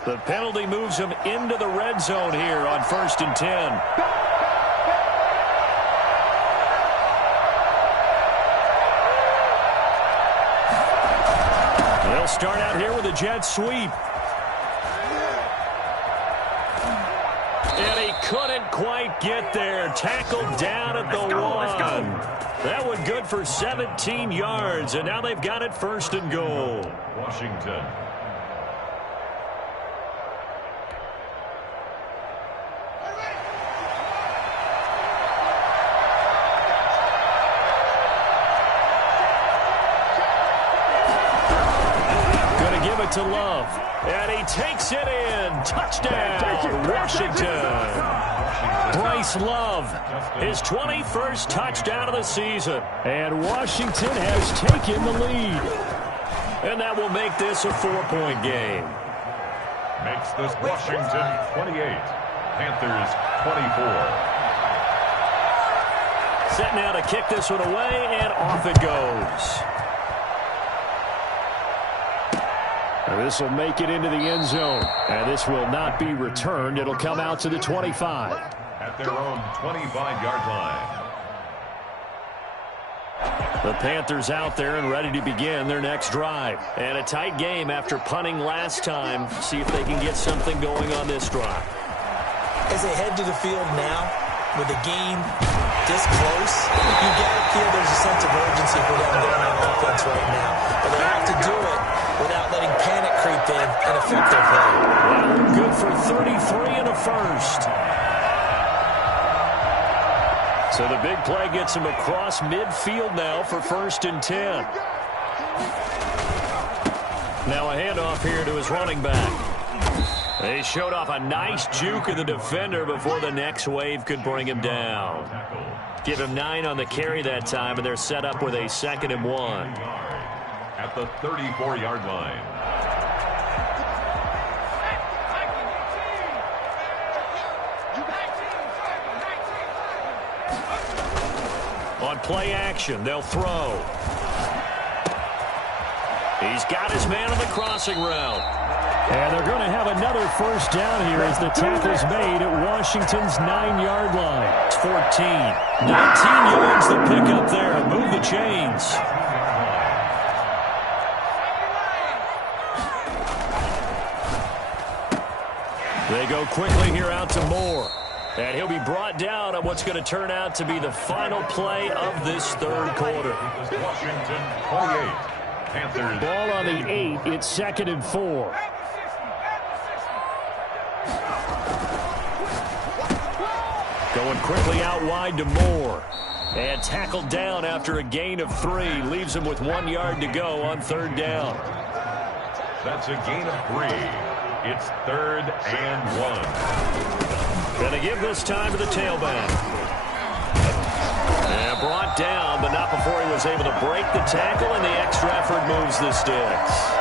The penalty moves him into the red zone here on 1st and 10. They'll start out here with a jet sweep. And he couldn't quite get there. Tackled down at the 1. That one good for 17 yards, and now they've got it 1st and goal. Washington. To Love, and he takes it in. Touchdown, Washington. Bryce Love, his 21st touchdown of the season. And Washington has taken the lead. And that will make this a 4-point game. Makes this Washington 28, Panthers 24. Set now to kick this one away, and off it goes. This will make it into the end zone. And this will not be returned. It'll come out to the 25. At their own 25-yard line. The Panthers out there and ready to begin their next drive. And a tight game after punting last time. See if they can get something going on this drive. As they head to the field now, with the game this close, you got to feel there's a sense of urgency for them there on offense right now. But they have to do it without letting panic creep in and affect their play. Well, good for 33 and a first. So the big play gets him across midfield now for 1st and 10. Now a handoff here to his running back. They showed off a nice juke of the defender before the next wave could bring him down. Give him 9 on the carry that time, and they're set up with a 2nd and 1. At the 34-yard line. On play action, they'll throw. He's got his man on the crossing route. And they're going to have another first down here as the tackle's made at Washington's 9-yard line. It's 14. 19 yards the pickup there. Move the chains. They go quickly here out to Moore. And he'll be brought down on what's going to turn out to be the final play of this 3rd quarter. Washington 28. Panthers. Ball on the 8. It's 2nd and 4. Going quickly out wide to Moore. And tackled down after a gain of 3. Leaves him with 1 yard to go on 3rd down. That's a gain of 3. It's 3rd and 1. Going to give this time to the tailback. And brought down, but not before he was able to break the tackle, and the extra effort moves the sticks.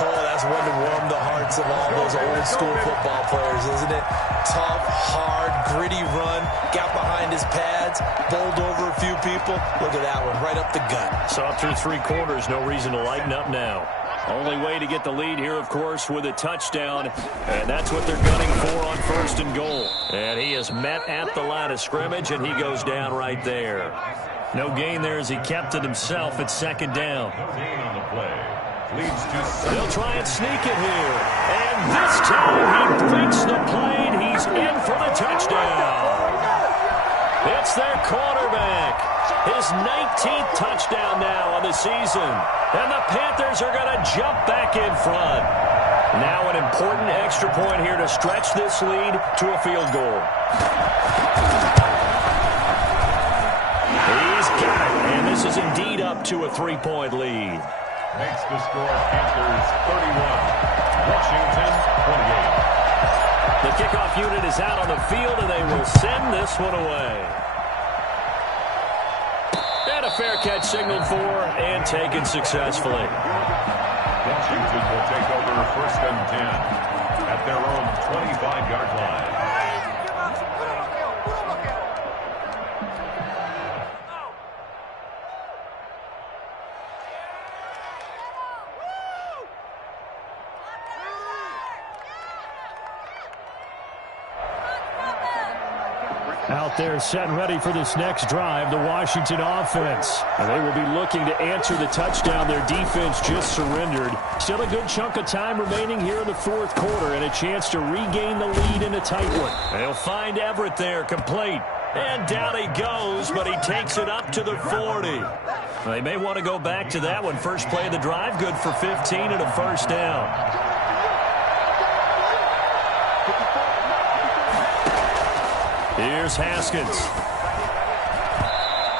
Oh, that's one to warm the hearts of all those old-school football players, isn't it? Tough, hard, gritty run, got behind his pads, bowled over a few people. Look at that one, right up the gut. Saw through 3 quarters, no reason to lighten up now. Only way to get the lead here, of course, with a touchdown. And that's what they're gunning for on 1st and goal. And he is met at the line of scrimmage, and he goes down right there. No gain there as he kept it himself at 2nd down. No gain on the play. Leads to 7. They'll try and sneak it here. And this time he breaks the play, and he's in for the touchdown. It's their quarterback. His 19th touchdown now on the season. And the Panthers are going to jump back in front. Now an important extra point here to stretch this lead to a field goal. He's got it. And this is indeed up to a 3-point lead. Makes the score Panthers 31. Washington 28. The kickoff unit is out on the field, and they will send this one away. And a fair catch signaled for and taken successfully. Washington will take over first and 10 at their own 25-yard line. Out there set and ready for this next drive, the Washington offense. And they will be looking to answer the touchdown their defense just surrendered. Still a good chunk of time remaining here in the fourth quarter and a chance to regain the lead in a tight one. They'll find Everett there, complete. And down he goes, but he takes it up to the 40. They may want to go back to that one. First play of the drive, good for 15 and a first down. Here's Haskins.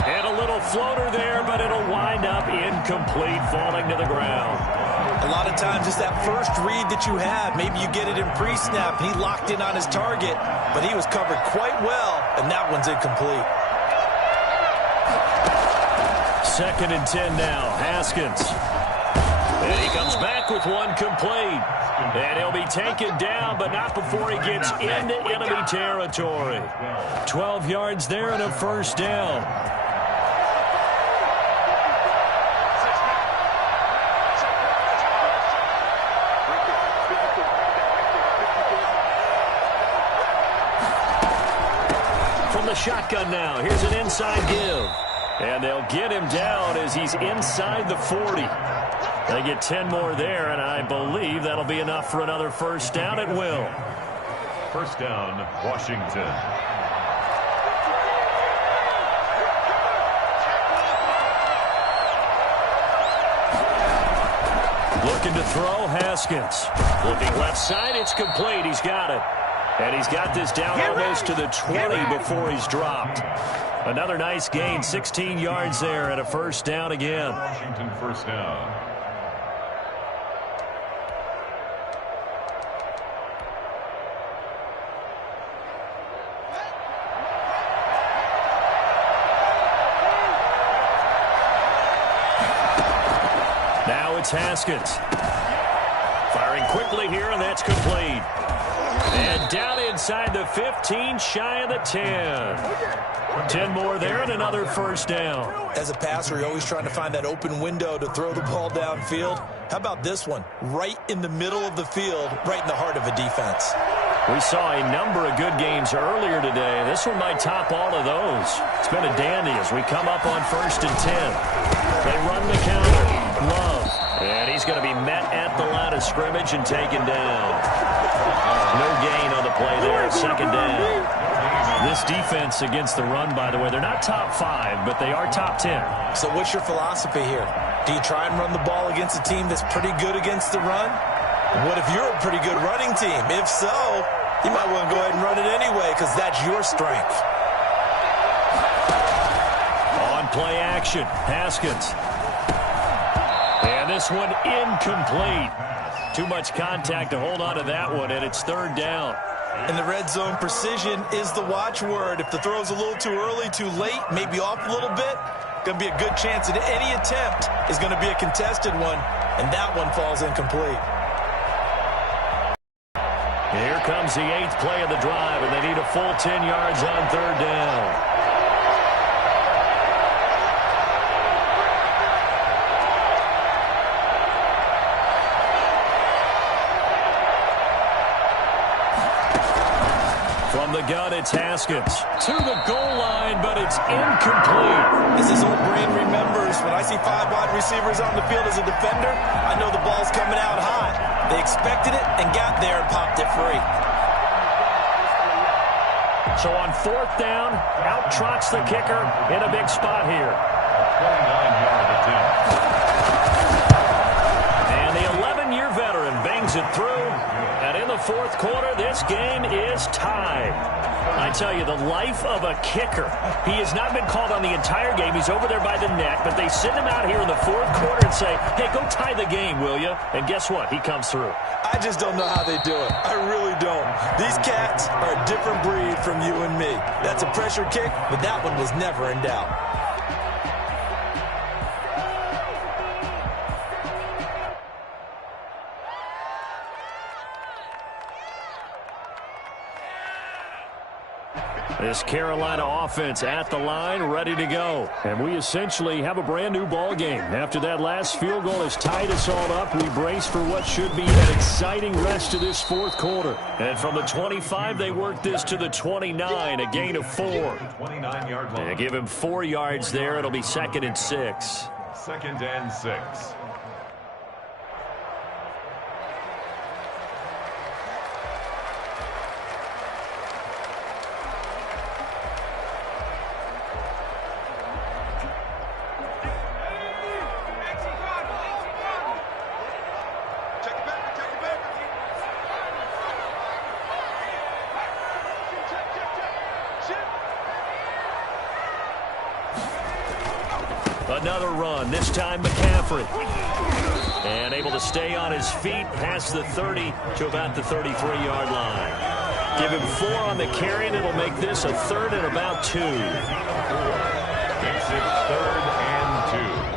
And a little floater there, but it'll wind up incomplete, falling to the ground. A lot of times it's that first read that you have. Maybe you get it in pre-snap, and he locked in on his target, but he was covered quite well, and that one's incomplete. 2nd and 10 now. Haskins. And he comes back with one complete. And he'll be taken down, but not before he gets into enemy territory. 12 yards there and a first down. From the shotgun now, here's an inside give. And they'll get him down as he's inside the 40. They get 10 more there, and I believe that'll be enough for another first down. It will. First down, Washington. Looking to throw, Haskins. Looking left side, it's complete. He's got it. And he's got this down almost to the 20 before he's dropped. Another nice gain, 16 yards there, and a first down again. Washington first down. Now it's Haskins. Firing quickly here, and that's complete. And down inside the 15, shy of the 10. 10 more there and another first down. As a passer, you're always trying to find that open window to throw the ball downfield. How about this one? Right in the middle of the field, right in the heart of a defense. We saw a number of good games earlier today. This one might top all of those. It's been a dandy as we come up on 1st and 10. They run the counter. Love. And he's going to be met at the line of scrimmage and taken down. No gain on the play there. 2nd down. This defense against the run, by the way, they're not top 5, but they are top 10. So what's your philosophy here? Do you try and run the ball against a team that's pretty good against the run? What if you're a pretty good running team? If so, you might want to go ahead and run it anyway because that's your strength. On play action, Haskins. And this one incomplete. Too much contact to hold on to that one, and it's 3rd down. In the red zone, precision is the watchword. If the throw's a little too early, too late, maybe off a little bit, going to be a good chance that any attempt is going to be a contested one, and that one falls incomplete. Here comes the 8th play of the drive, and they need a full 10 yards on 3rd down. From the gun, it's Haskins. To the goal line, but it's incomplete. As his old brain remembers, when I see 5 wide receivers on the field as a defender, I know the ball's coming out hot. They expected it and got there and popped it free. So on 4th down, out trots the kicker in a big spot here. 29-yard attempt. And the 11-year veteran bangs it through. And in the the fourth quarter. This game is tied. I tell you, the life of a kicker. He has not been called on the entire game. He's over there by the net, but they send him out here in the fourth quarter and say, hey, go tie the game, will you? And guess what? He comes through. I just don't know how they do it. I really don't. These cats are a different breed from you and me. That's a pressure kick, but that one was never in doubt. This Carolina offense at the line, ready to go. And we essentially have a brand-new ball game. After that last field goal has tied us all up, we brace for what should be an exciting rest of this fourth quarter. And from the 25, they work this to the 29, a gain of 4. 29-yard line. They give him 4 yards there. It'll be 2nd and 6. 2nd and 6. Another run, this time McCaffrey. And able to stay on his feet past the 30 to about the 33-yard line. Give him 4 on the carry, and it'll make this a 3rd and about 2. Makes it 3rd and 2.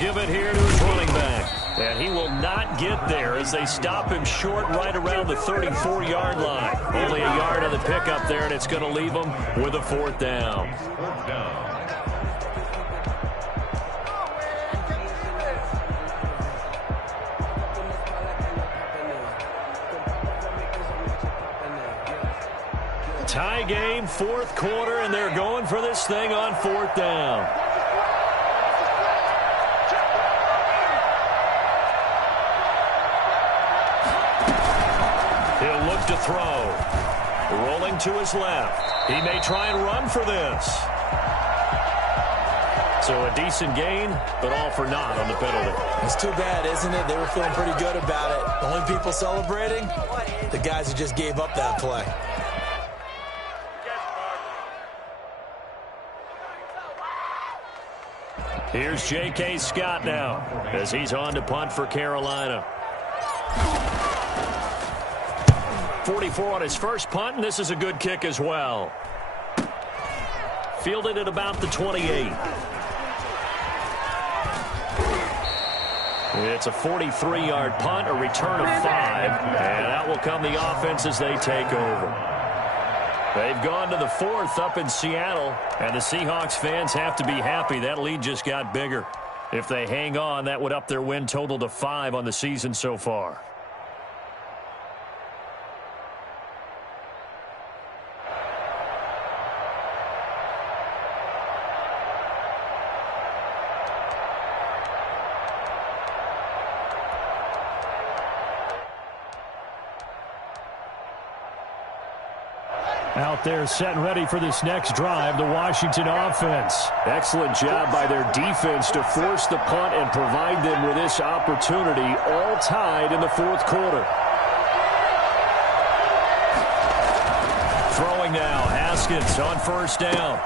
Give it here to his running back. And he will not get there as they stop him short right around the 34-yard line. Only a yard on the pickup there, and it's going to leave him with a 4th down. 4th down. Tie game, fourth quarter, and they're going for this thing on 4th down. He'll look to throw. Rolling to his left. He may try and run for this. So a decent gain, but all for naught on the penalty. It's too bad, isn't it? They were feeling pretty good about it. The only people celebrating, the guys who just gave up that play. Here's J.K. Scott now as he's on to punt for Carolina. 44 on his first punt, and this is a good kick as well. Fielded at about the 28. It's a 43-yard punt, a return of 5, and out will come the offense as they take over. They've gone to the 4th up in Seattle, and the Seahawks fans have to be happy. That lead just got bigger. If they hang on, that would up their win total to 5 on the season so far. Out there set and ready for this next drive, the Washington offense. Excellent job by their defense to force the punt and provide them with this opportunity, all tied in the fourth quarter. Throwing now, Haskins on first down.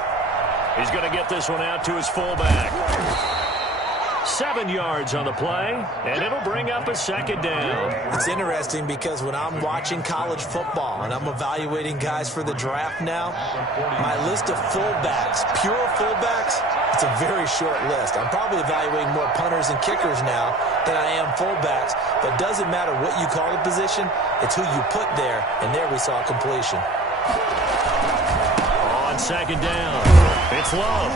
He's going to get this one out to his fullback. 7 yards on the play, and it'll bring up a 2nd down. It's interesting because when I'm watching college football and I'm evaluating guys for the draft now, my list of fullbacks, pure fullbacks, it's a very short list. I'm probably evaluating more punters and kickers now than I am fullbacks, but it doesn't matter what you call the position, it's who you put there, and there we saw completion. On 2nd down, it's Love,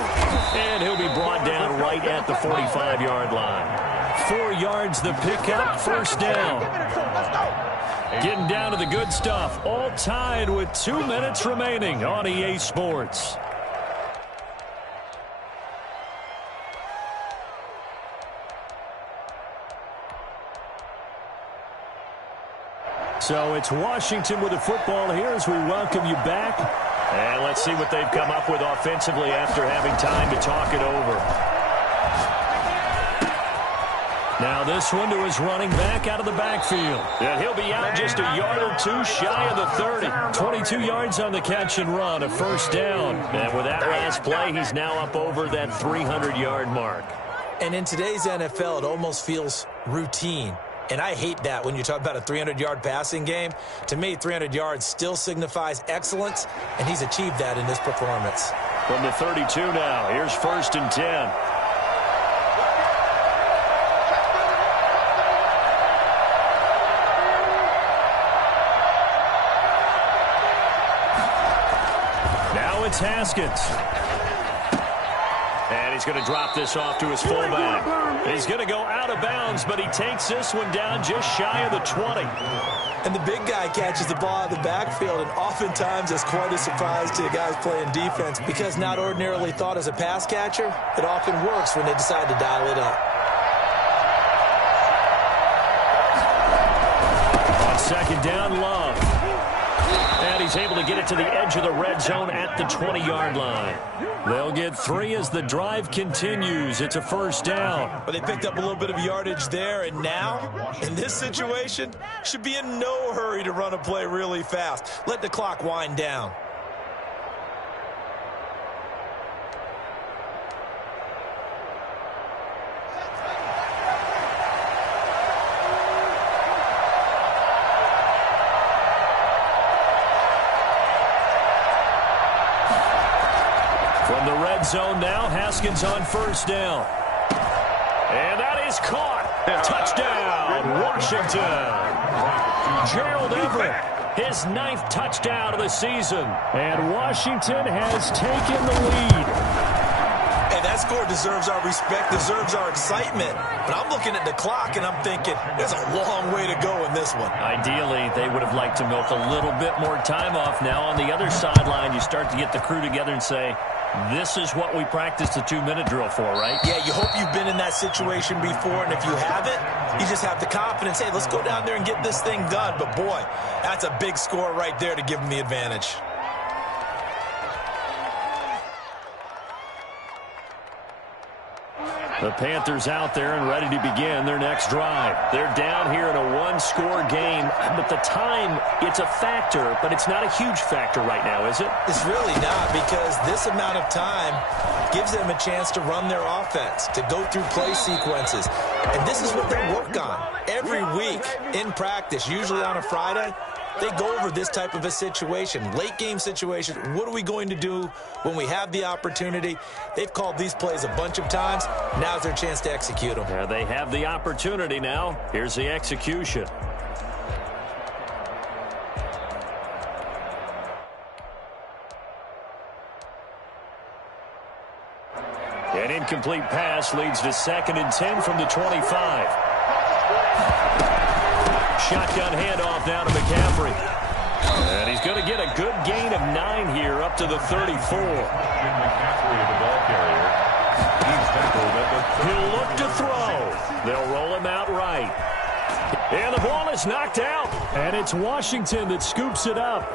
and he'll be brought down right at the 45-yard line. 4 yards the pickup, first down. Getting down to the good stuff, all tied with 2 minutes remaining on EA Sports. So it's Washington with the football here as we welcome you back. And let's see what they've come up with offensively after having time to talk it over. Now this one to his running back out of the backfield. And he'll be out just a yard or two shy of the 30. 22 yards on the catch and run, a first down. And with that last play, he's now up over that 300-yard mark. And in today's NFL, it almost feels routine. And I hate that when you talk about a 300-yard passing game. To me, 300 yards still signifies excellence, and he's achieved that in this performance. From the 32 now, here's 1st and 10. It's Haskins. And he's going to drop this off to his fullback. He's going to go out of bounds, but he takes this one down just shy of the 20. And the big guy catches the ball out of the backfield, and oftentimes it's quite a surprise to the guys playing defense because not ordinarily thought as a pass catcher, it often works when they decide to dial it up. On 2nd down, Love. And he's able to get it to the edge of the red zone at the 20-yard line. They'll get 3 as the drive continues. It's a first down. But they picked up a little bit of yardage there, and now, in this situation, should be in no hurry to run a play really fast. Let the clock wind down. From the red zone now, Haskins on first down. And that is caught. Touchdown, Washington. Gerald Everett, his 9th touchdown of the season. And Washington has taken the lead. Hey, that score deserves our respect, deserves our excitement. But I'm looking at the clock, and I'm thinking there's a long way to go in this one. Ideally, they would have liked to milk a little bit more time off. Now on the other sideline, you start to get the crew together and say, this is what we practiced the 2-minute drill for, right? Yeah, you hope you've been in that situation before, and if you haven't, you just have the confidence, hey, let's go down there and get this thing done. But, boy, that's a big score right there to give them the advantage. The Panthers out there and ready to begin their next drive. They're down here in a one-score game, but the time, it's a factor, but it's not a huge factor right now, is it? It's really not, because this amount of time gives them a chance to run their offense, to go through play sequences. And this is what they work on every week in practice, usually on a Friday. They go over this type of a situation, late game situation. What are we going to do when we have the opportunity? They've called these plays a bunch of times. Now's their chance to execute them. Yeah, they have the opportunity now. Here's the execution. An incomplete pass leads to 2nd and 10 from the 25. Shotgun handoff down to McCaffrey. And he's going to get a good gain of 9 here up to the 34. McCaffrey, the ball carrier. He's tackled at the 30. He'll look to throw. They'll roll him out right. And the ball is knocked out. And it's Washington that scoops it up.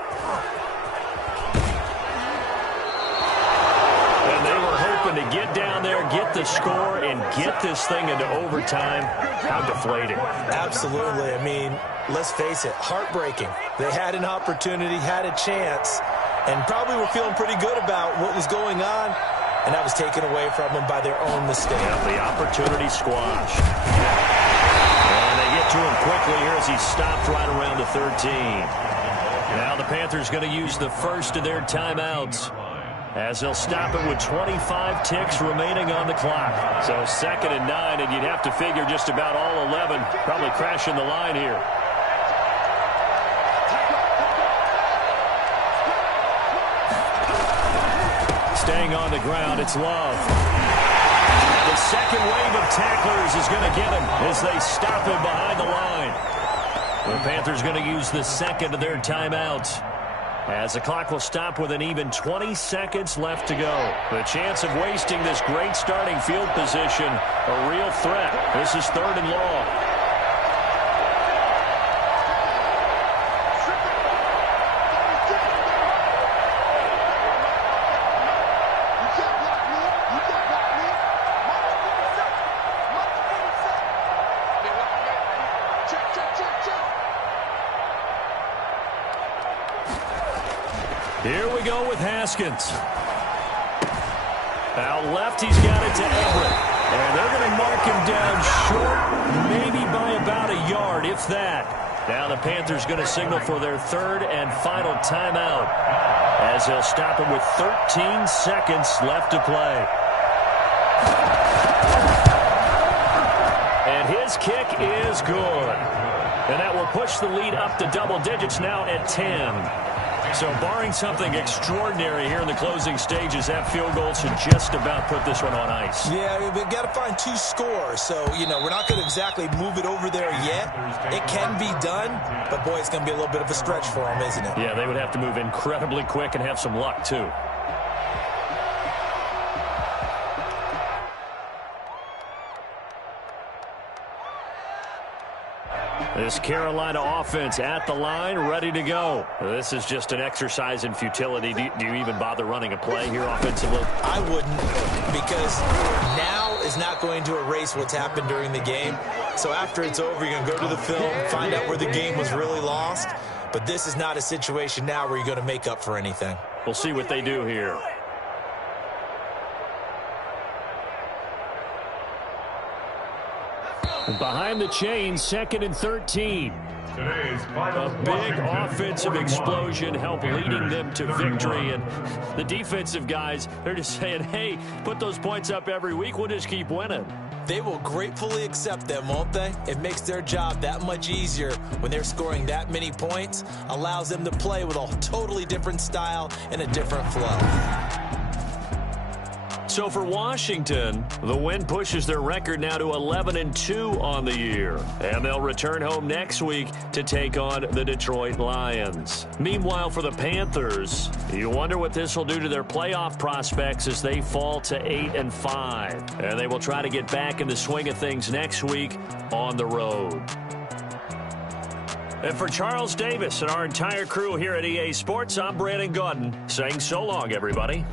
And they were hoping to get down there, get the score, and get this thing into overtime. How deflating. Absolutely. I mean, let's face it, heartbreaking. They had an opportunity, had a chance, and probably were feeling pretty good about what was going on, and that was taken away from them by their own mistake. Yeah, the opportunity squashed. And they get to him quickly here as he stopped right around the 13. Now the Panthers going to use the first of their timeouts, as they'll stop it with 25 ticks remaining on the clock. So 2nd and 9, and you'd have to figure just about all 11 probably crashing the line here. Staying on the ground, it's Love. The second wave of tacklers is going to get him as they stop him behind the line. The Panthers going to use the 2nd of their timeouts, as the clock will stop with an even 20 seconds left to go. The chance of wasting this great starting field position, a real threat. This is 3rd and long. Here we go with Haskins. Out left, he's got it to Everett. And they're going to mark him down short, maybe by about a yard, if that. Now the Panthers going to signal for their third and final timeout, as they'll stop him with 13 seconds left to play. And his kick is good. And that will push the lead up to double digits now at 10. So barring something extraordinary here in the closing stages, that field goal should just about put this one on ice. Yeah, we've got to find 2 scores. So, we're not going to exactly move it over there yet. It can be done, but, boy, it's going to be a little bit of a stretch for them, isn't it? Yeah, they would have to move incredibly quick and have some luck, too. This Carolina offense at the line, ready to go. This is just an exercise in futility. Do you even bother running a play here offensively? I wouldn't, because now is not going to erase what's happened during the game. So after it's over, you're going to go to the film, find out where the game was really lost. But this is not a situation now where you're going to make up for anything. We'll see what they do here. Behind the chain, 2nd and 13. A big offensive explosion helped leading them to victory. And the defensive guys, they're just saying, hey, put those points up every week. We'll just keep winning. They will gratefully accept them, won't they? It makes their job that much easier when they're scoring that many points. Allows them to play with a totally different style and a different flow. So for Washington, the win pushes their record now to 11-2 on the year. And they'll return home next week to take on the Detroit Lions. Meanwhile, for the Panthers, you wonder what this will do to their playoff prospects as they fall to 8-5. And they will try to get back in the swing of things next week on the road. And for Charles Davis and our entire crew here at EA Sports, I'm Brandon Gaudin saying so long, everybody.